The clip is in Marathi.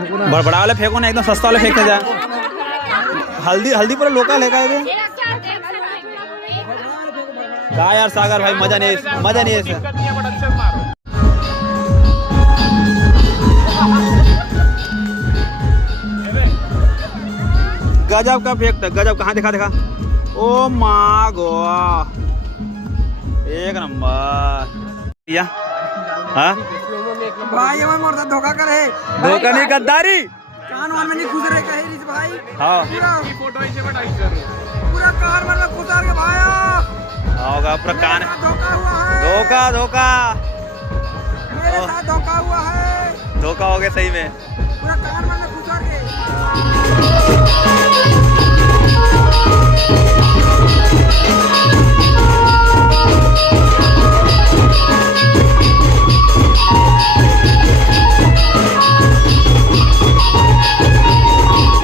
बड़ा वाले फेंको ना, एकदम सस्ता वाले फेंकते जा। हल्दी हल्दी पूरा लोकल है क्या ये? क्या यार सागर भाई, मजा नहीं है इससे। गजब का फेंकता, गजब। कहाँ दिखा? ओ माँ गो, एक नंबर या। हाँ भाई हमें मोरता धोखा करे, धोखा नहीं, गद्दारी। कान वान में नहीं घुस रहे कहीं रिस भाई। हाँ पूरा कान में घुसा के भाया होगा पूरा कान। धोखा हुआ है, धोखा मेरे साथ धोखा हुआ है, धोखा हो गया सही में। पूरा कान में घुसा के।